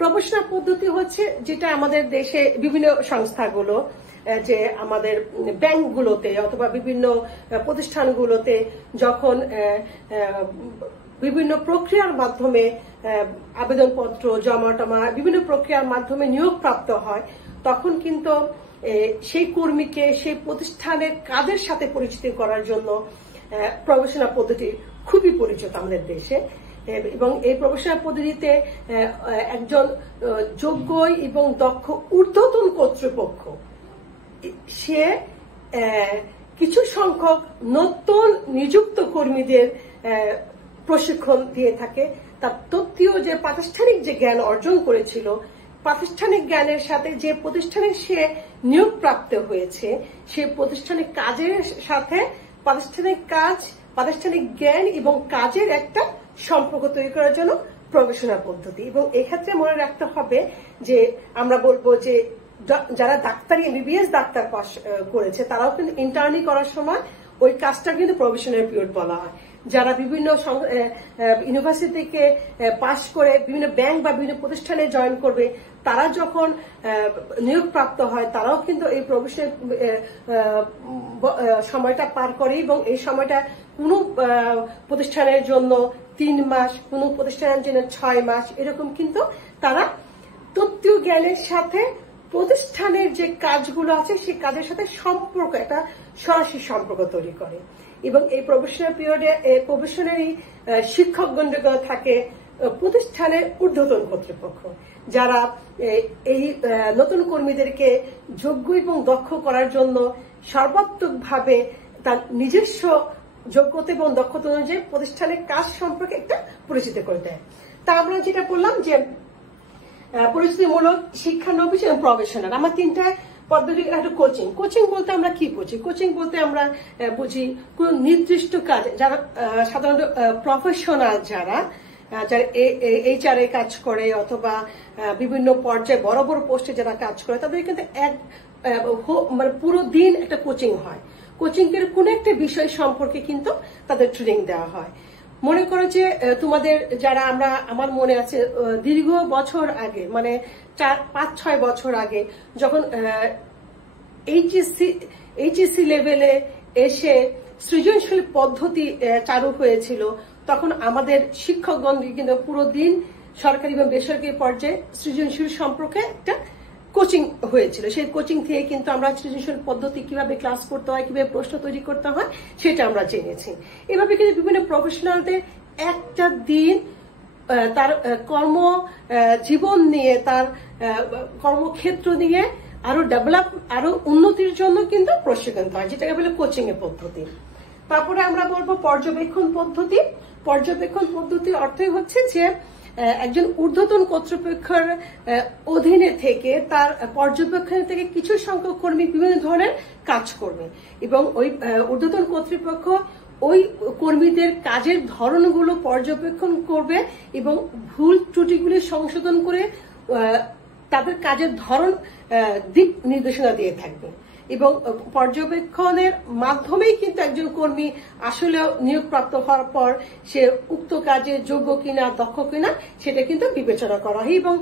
প্রবেশনা পদ্ধতি হচ্ছে যেটা আমাদের দেশে বিভিন্ন সংস্থাগুলো, যে আমাদের ব্যাংকগুলোতে অথবা বিভিন্ন প্রতিষ্ঠানগুলোতে যখন বিভিন্ন প্রক্রিয়ার মাধ্যমে আবেদনপত্র জমা বিভিন্ন প্রক্রিয়ার মাধ্যমে নিয়োগপ্রাপ্ত হয়, তখন কিন্তু সেই কর্মীকে সেই প্রতিষ্ঠানের কাজের সাথে পরিচিত করার জন্য প্রবেশনা পদ্ধতি খুবই পরিচিত আমাদের দেশে। এবং এই প্রবেশনা পদ্ধতিতে একজন যোগ্য এবং দক্ষ ঊর্ধ্বতন কর্তৃপক্ষ সে কিছু সংখ্যক নতুন নিযুক্ত কর্মীদের প্রশিক্ষণ দিয়ে থাকে। তার তথ্যীয় যে প্রাতিষ্ঠানিক যে জ্ঞান অর্জন করেছিল, প্রাতিষ্ঠানিক জ্ঞানের সাথে যে প্রতিষ্ঠানে সে নিয়োগপ্রাপ্ত হয়েছে, সেই প্রতিষ্ঠানিক কাজের সাথে প্রাতিষ্ঠানিক জ্ঞান এবং কাজের একটা সম্পর্ক তৈরি করার জন্য প্রবেশনা পদ্ধতি। এবং এক্ষেত্রে মনে রাখতে হবে যে আমরা বলবো যে যারা ডাক্তারি এমবিবিএস ডাক্তার পাস করেছে তারাও কিন্তু ইন্টার্নি করার সময় ওই কাজটা কিন্তু প্রবেশনারি পিরিয়ড বলা হয়। যারা বিভিন্ন ইউনিভার্সিটি থেকে পাশ করে বিভিন্ন ব্যাংক বা বিভিন্ন প্রতিষ্ঠানে জয়েন করবে, তারা যখন নিয়োগপ্রাপ্ত হয় তারাও কিন্তু এই প্রবেশনারি সময়টা পার করে। এবং এই সময়টা কোনো প্রতিষ্ঠানের জন্য 3 মাস, কোনো প্রতিষ্ঠানের জন্য 6 মাস, এরকম কিন্তু তারা তথ্য জ্ঞানের সাথে প্রতিষ্ঠানের যে কাজগুলো আছে সেই কাজের সাথে সম্পর্ক, একটা সরাসরি সম্পর্ক তৈরি করে। এবং এই প্রবেশনারি পিরিয়ডে প্রবেশনারি শিক্ষকগণ থাকে প্রতিষ্ঠানের ঊর্ধ্বতন কর্তৃপক্ষ, যারা এই নতুন কর্মীদেরকে যোগ্য এবং দক্ষ করার জন্য সর্বাত্মকভাবে তার নিজস্ব যোগ্যতা এবং দক্ষতা অনুযায়ী প্রতিষ্ঠানের কাজ সম্পর্কে একটা পরিচিত করে দেয়। তা আমরা যেটা বললাম যে পরিচিতিমূলক, শিক্ষানবিশ এবং প্রবেশনার, আমার 3টা পদ্ধতি। একটা কোচিং বলতে আমরা কি বুঝি? কোচিং বলতে আমরা বুঝি কোন নির্দিষ্ট কাজ, যারা সাধারণত প্রফেশনাল, যারা HR এ কাজ করে অথবা বিভিন্ন পর্যায়ে বড় বড় পোস্টে যারা কাজ করে, তাদের কিন্তু মানে পুরো দিন একটা কোচিং হয়। কোচিং এর কোন একটা বিষয় সম্পর্কে কিন্তু তাদের ট্রেনিং দেওয়া হয়। মনে করো যে তোমাদের যারা আমার মনে আছে দীর্ঘ বছর আগে, মানে 5-6 বছর আগে, যখন এইচএসসি লেভেলে এসে সৃজনশীল পদ্ধতি চালু হয়েছিল, তখন আমাদের শিক্ষকগণ কিন্তু পুরো দিন সরকারি এবং বেসরকারি পর্যায়ে সৃজনশীল সম্পর্কে একটা কোচিং হয়েছিল। সেই কোচিং থেকে কিন্তু আমরা সৃজনশীল পদ্ধতি কিভাবে ক্লাস করতে হয়, কিভাবে প্রশ্ন তৈরি করতে হয় সেটা আমরা জেনেছি। এভাবে কিন্তু বিভিন্ন প্রফেশনালদের একটা দিন তার কর্ম জীবন নিয়ে, তার কর্মক্ষেত্র নিয়ে আরো ডেভেলপ, আরো উন্নতির জন্য কিন্তু প্রশিক্ষণ হয়, যেটাকে বলে কোচিং এর পদ্ধতি। তারপরে আমরা বলবো পর্যবেক্ষণ পদ্ধতি। পর্যবেক্ষণ পদ্ধতির অর্থই হচ্ছে যে একজন ঊর্ধ্বতন কর্তৃপক্ষের অধীনে থেকে তার পর্যবেক্ষণ থেকে কিছু সংখ্যক কর্মী বিভিন্ন ধরনের কাজ করবে এবং ওই ঊর্ধ্বতন কর্তৃপক্ষ ওই কর্মীদের কাজের ধরনগুলো পর্যবেক্ষণ করবে এবং ভুল ত্রুটিগুলি সংশোধন করে তাদের কাজের ধরন দিক নির্দেশনা দিয়ে থাকবে এবং পর্যবেক্ষণের মাধ্যমেই কিন্তু একজন কর্মী আসলে নিয়োগপ্রাপ্ত হওয়ার পর সে উক্ত কাজে যোগ্য কিনা দক্ষ কিনা সেটা কিন্তু বিবেচনা করা হয় এবং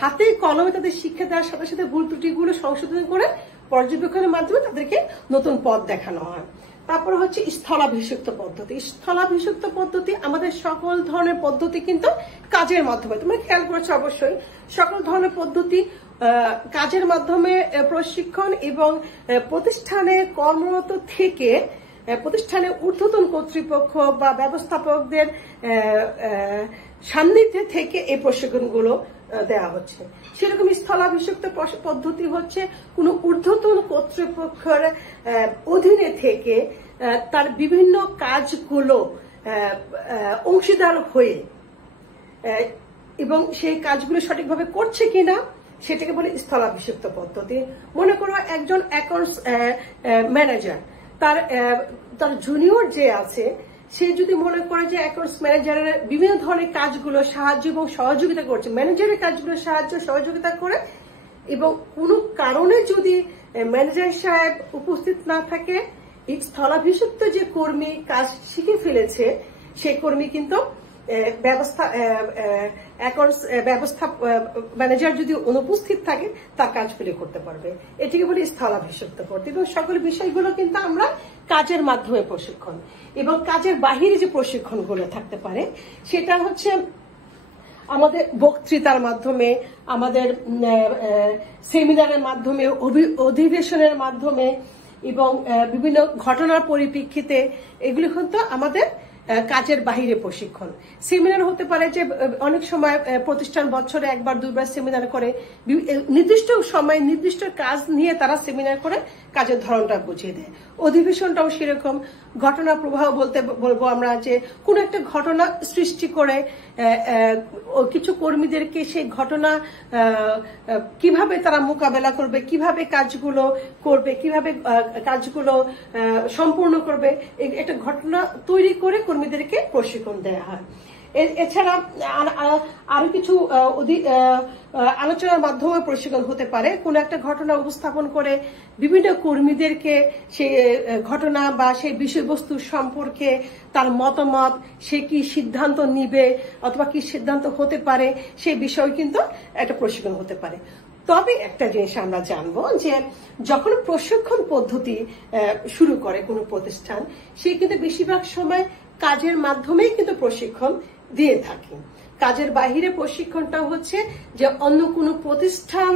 হাতে কলমে তাদের শিক্ষা দেওয়ার সাথে সাথে ভুল ত্রুটিগুলো সংশোধন করে পর্যবেক্ষণের মাধ্যমে তাদেরকে নতুন পথ দেখানো হয়। তারপর হচ্ছে স্থলাভিষিক্ত পদ্ধতি। স্থলাভিষিক্ত পদ্ধতি আমাদের সকল ধরনের পদ্ধতি কিন্তু কাজের মাধ্যমে, তোমরা খেয়াল করেছো অবশ্যই, সকল ধরনের পদ্ধতি কাজের মাধ্যমে প্রশিক্ষণ এবং প্রতিষ্ঠানে কর্মরত থেকে প্রতিষ্ঠানে ঊর্ধ্বতন কর্তৃপক্ষ বা ব্যবস্থাপকদের সান্নিধ্যে থেকে এই প্রশিক্ষণগুলো দেওয়া হচ্ছে। সেরকম স্থলাভিষিক্ত পদ্ধতি হচ্ছে কোন ঊর্ধ্বতন কর্তৃপক্ষের অধীনে থেকে তার বিভিন্ন কাজগুলো অংশীদার হয়ে এবং সেই কাজগুলো সঠিকভাবে করছে কিনা সেটাকে বলে স্থলাভিষিক্ত পদ্ধতি। মনে করো একজন অ্যাকাউন্টস ম্যানেজার, তার জুনিয়র যে আছে সে যদি মনে করে যে অ্যাকাউন্টস ম্যানেজারের বিভিন্ন ধরনের কাজগুলো সাহায্য এবং সহযোগিতা করছে, ম্যানেজারের কাজগুলো সাহায্য সহযোগিতা করে এবং কোনো কারণে যদি ম্যানেজার সাহেব উপস্থিত না থাকে, এই স্থলাভিষিক্ত যে কর্মী কাজ শিখে ফেলেছে সেই কর্মী কিন্তু ব্যবস্থা ম্যানেজার যদি অনুপস্থিত থাকে তার কাজগুলি করতে পারবে। এটিকে বলি স্থলাভিষিক্ত পদ্ধতি এবং সকল বিষয়গুলো কিন্তু আমরা কাজের মাধ্যমে প্রশিক্ষণ এবং কাজের বাহিরে যে প্রশিক্ষণগুলো থাকতে পারে সেটা হচ্ছে আমাদের বক্তৃতার মাধ্যমে, আমাদের সেমিনারের মাধ্যমে, অধিবেশনের মাধ্যমে এবং বিভিন্ন ঘটনার পরিপ্রেক্ষিতে, এগুলি কিন্তু আমাদের কাজের বাহিরে প্রশিক্ষণ। সেমিনার হতে পারে যে অনেক সময় প্রতিষ্ঠান বছরে একবার দুইবার সেমিনার করে, নির্দিষ্ট সময় নির্দিষ্ট কাজ নিয়ে তারা সেমিনার করে কাজের ধরনটা বুঝিয়ে দেয়। অধিবেশনটাও সেরকম, ঘটনা প্রবাহ বলবো আমরা যে কোন একটা ঘটনা সৃষ্টি করে কিছু কর্মীদেরকে সেই ঘটনা কিভাবে তারা মোকাবেলা করবে, কিভাবে কাজগুলো করবে, কিভাবে কাজগুলো সম্পূর্ণ করবে, একটা ঘটনা তৈরি করে কর্মীদেরকে প্রশিক্ষণ দেওয়া হয়। এছাড়া আরো কিছু আলোচনার মাধ্যমে প্রশিক্ষণ হতে পারে। কোন একটা ঘটনা উপস্থাপন করে বিভিন্ন কর্মীদেরকে সেই ঘটনা বা সেই বিষয়বস্তু সম্পর্কে তার মতামত, সে কি সিদ্ধান্ত নিবে অথবা কি সিদ্ধান্ত হতে পারে সেই বিষয় কিন্তু একটা প্রশিক্ষণ হতে পারে। তবে একটা জিনিস আমরা জানবো যে যখন প্রশিক্ষণ পদ্ধতি শুরু করে কোনো প্রতিষ্ঠান, সে কিন্তু বেশিরভাগ সময় কাজের মাধ্যমেই কিন্তু প্রশিক্ষণ দিয়ে থাকে। কাজের বাহিরে প্রশিক্ষণটা হচ্ছে যে অন্য কোনো প্রতিষ্ঠান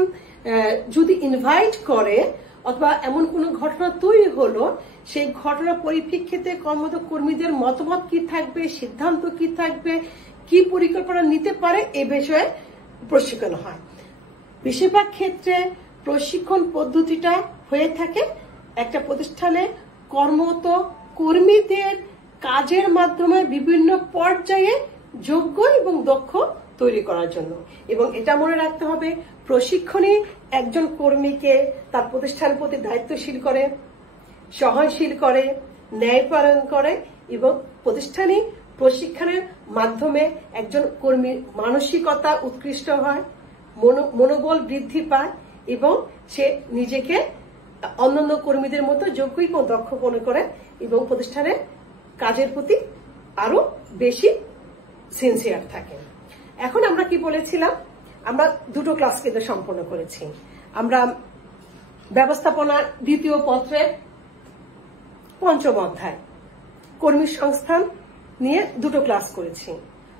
যদি ইনভাইট করে অথবা এমন কোনো ঘটনা তৈরি হলো, সেই ঘটনা পরিপ্রেক্ষিতে কর্মরত কর্মীদের মতামত কি থাকবে, সিদ্ধান্ত কি থাকবে, কি পরিকল্পনা নিতে পারে এ বিষয়ে প্রশিক্ষণ হয়। বেশিরভাগ ক্ষেত্রে প্রশিক্ষণ পদ্ধতিটা হয়ে থাকে একটা প্রতিষ্ঠানে কর্মরত কর্মীদের কাজের মাধ্যমে বিভিন্ন পর্যায়ে যোগ্য এবং দক্ষ তৈরি করার জন্য। এবং এটা মনে রাখতে হবে, প্রশিক্ষণই একজন কর্মীকে তার প্রতিষ্ঠানের প্রতি দায়িত্বশীল করে, সহনশীল করে, ন্যায়পরায়ণ করে এবং প্রতিষ্ঠানই প্রশিক্ষণের মাধ্যমে একজন কর্মীর মানসিকতা উৎকৃষ্ট হয়, মনোবল বৃদ্ধি পায় এবং সে নিজেকে অন্যান্য কর্মীদের মতো যোগ্য এবং দক্ষ মনে করে এবং প্রতিষ্ঠানের কাজের প্রতি আরো বেশি সিনসিয়ার থাকে। এখন আমরা কি বলেছিলাম, আমরা দুটো ক্লাস কিন্তু সম্পন্ন করেছি। আমরা ব্যবস্থাপনা দ্বিতীয় পত্রের ৫ম অধ্যায় কর্মী সংস্থান নিয়ে দুটো ক্লাস করেছি।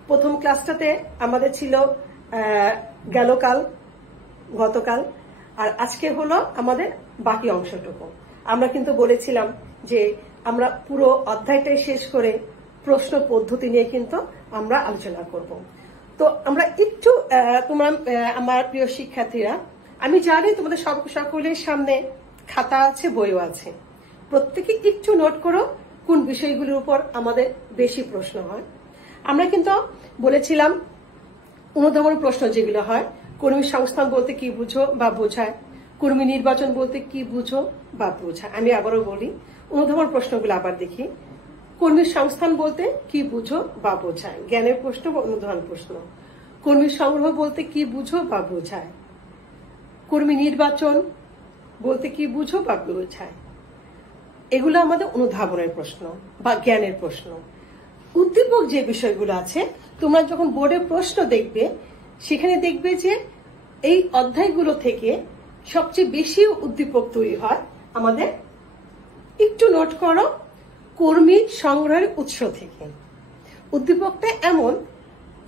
প্রথম ক্লাসটাতে আমাদের ছিল গতকাল, আর আজকে হলো আমাদের বাকি অংশটুকু। আমরা কিন্তু বলেছিলাম যে আমরা পুরো অধ্যায়টাই শেষ করে প্রশ্ন পদ্ধতি নিয়ে কিন্তু আমরা আলোচনা করব। তো আমরা একটু আমার প্রিয় শিক্ষার্থীরা, আমি জানি তোমাদের সকলের সামনে খাতা আছে, বইও আছে, প্রত্যেকে একটু নোট করো কোন বিষয়গুলোর উপর আমাদের বেশি প্রশ্ন হয়। আমরা কিন্তু বলেছিলাম অনুধাবন প্রশ্ন যেগুলো হয়, কর্মী সংস্থান বলতে কি বুঝো বা বোঝায়, কর্মী নির্বাচন বলতে কি বুঝো বা বোঝায়। আমি আবারও বলি, অনুধাবন প্রশ্নগুলো আবার দেখি। কর্মী সংস্থান বলতে কি বুঝো বা বোঝায়, জ্ঞানের প্রশ্ন বা অনুধাবন প্রশ্ন। কর্মী সংগ্রহ বলতে কি বুঝো বা বোঝায়, কর্মী নির্বাচন বলতে কি বুঝো বা বোঝায়। এগুলো আমাদের অনুধাবনের প্রশ্ন বা জ্ঞানের প্রশ্ন। উদ্দীপক যে বিষয়গুলো আছে, তোমরা যখন বোর্ডে প্রশ্ন দেখবে সেখানে দেখবে যে এই অধ্যায়গুলো থেকে সবচেয়ে বেশি উদ্দীপক তৈরি হয় আমাদের, একটু নোট করো, কর্মী সংগ্রহের উৎস থেকে। উদ্দীপকটা এমন,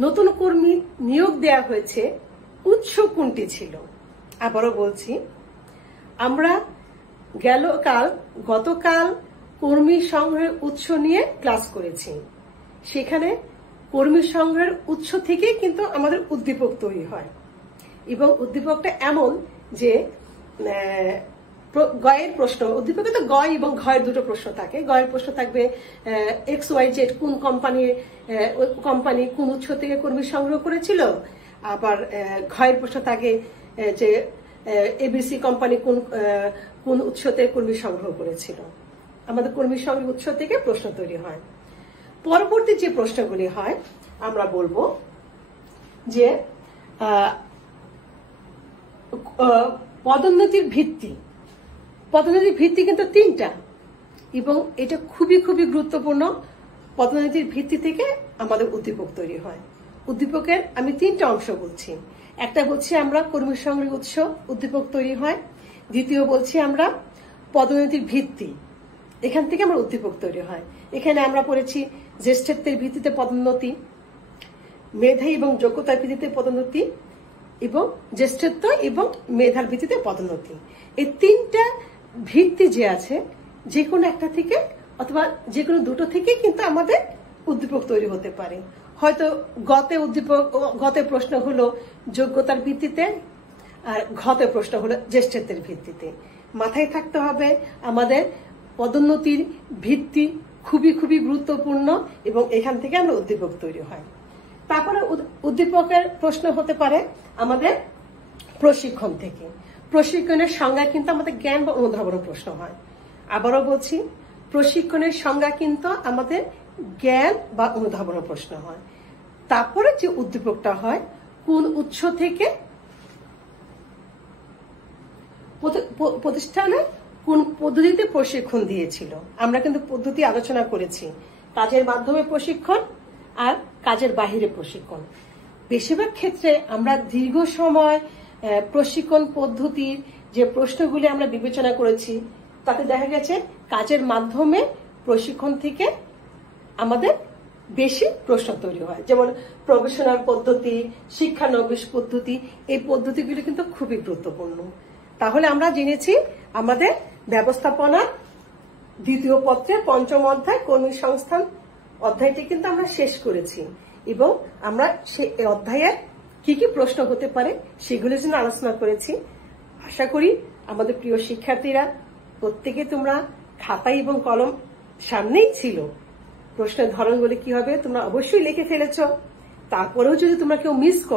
নতুন কর্মী নিয়োগ দেয়া হয়েছে, উৎস কোনটি ছিল। আবারও বলছি, আমরা গতকাল কর্মী সংগ্রহের উৎস নিয়ে ক্লাস করেছি। সেখানে কর্মী সংগ্রহের উৎস থেকে কিন্তু আমাদের উদ্দীপক তৈরি হয়, এবং উদ্দীপকটা এমন যে গয়ের প্রশ্ন, উদ্দীপকে তো গয় এবং ঘয়ের দুটো প্রশ্ন থাকে। গয়ের প্রশ্ন থাকবে XYZ কোন কোম্পানি কোন উৎস থেকে কর্মী সংগ্রহ করেছিল, আবার ঘয়ের প্রশ্ন থাকে যে ABC কোম্পানি কোন উৎস থেকে কর্মী সংগ্রহ করেছিল। আমাদের কর্মী সংগ্রহ উৎস থেকে প্রশ্ন তৈরি হয়। পরবর্তী যে প্রশ্নগুলি হয় আমরা বলবো যে পদোন্নতির ভিত্তি। পদোন্নতির ভিত্তি কিন্তু 3টা, এবং এটা খুবই খুবই গুরুত্বপূর্ণ। পদোন্নতির ভিত্তি থেকে আমাদের উদ্দীপক তৈরি হয়। উদ্দীপকের আমি 3টা অংশ বলছি। একটা বলছি আমরা কর্মী সংগ্রহের উৎস, উদ্দীপক তৈরি হয়। দ্বিতীয় বলছি আমরা পদোন্নতির ভিত্তি, এখান থেকে আমরা উদ্দীপক তৈরি হয়। এখানে আমরা পড়েছি জ্যেষ্ঠত্বের ভিত্তিতে পদোন্নতি, মেধা এবং যোগ্যতার ভিত্তিতে পদোন্নতি, এবং জ্যেষ্ঠত্ব এবং মেধার ভিত্তিতে পদোন্নতি। এই 3টা ভিত্তি যে আছে, যে কোনো একটা থেকে অথবা যে কোনো দুটো থেকে কিন্তু আমাদের উদ্দীপক তৈরি হতে পারে। হয়তো গতে প্রশ্ন হলো যোগ্যতার ভিত্তিতে, আর ঘতে প্রশ্ন হলো জ্যেষ্ঠত্বের ভিত্তিতে। মাথায় থাকতে হবে আমাদের পদোন্নতির ভিত্তি খুবই খুবই গুরুত্বপূর্ণ, এবং এখান থেকে আমরা উদ্দীপক তৈরি হয়। তারপরে উদ্দীপকের প্রশ্ন হতে পারে আমাদের প্রশিক্ষণ থেকে। প্রশিক্ষণের সংজ্ঞা কিন্তু আমাদের জ্ঞান বা অনুধাবন প্রশ্ন হয়। আবারও বলছি, প্রশিক্ষণের সংজ্ঞা কিন্তু আমাদের জ্ঞান বা অনুধাবন প্রশ্ন হয়। তারপরে যে উদ্দীপকটা হয়, কোন উৎস থেকে প্রতিষ্ঠানে কোন পদ্ধতিতে প্রশিক্ষণ দিয়েছিল। আমরা কিন্তু পদ্ধতি আলোচনা করেছি, কাজের মাধ্যমে প্রশিক্ষণ আর কাজের বাহিরে প্রশিক্ষণ। বেশিরভাগ ক্ষেত্রে আমরা দীর্ঘ সময় প্রশিক্ষণ পদ্ধতির যে প্রশ্নগুলি আমরা বিবেচনা করেছি, তাতে দেখা গেছে কাজের মাধ্যমে প্রশিক্ষণ থেকে আমাদের বেশি প্রশ্ন তৈরি হয়। যেমন প্রফেশনাল পদ্ধতি, শিক্ষানবিশ পদ্ধতি, এই পদ্ধতিগুলি কিন্তু খুবই গুরুত্বপূর্ণ। তাহলে আমরা জেনেছি আমাদের ব্যবস্থাপনা 2য় পত্রে 5ম অধ্যায় কর্মী সংস্থান অধ্যায়টি কিন্তু আমরা শেষ করেছি, এবং আমরা সেই অধ্যায়ের কি কি প্রশ্ন হতে পারে সেগুলো জন্য আলোচনা করেছি। আশা করি আমাদের প্রিয় শিক্ষার্থীরা প্রত্যেকে তোমরা খাতা এবং কলম সামনেই ছিল, প্রশ্নের ধরনগুলি কি হবে তোমরা অবশ্যই লিখে ফেলেছ। তারপরেও যদি তোমরা কেউ মিস করো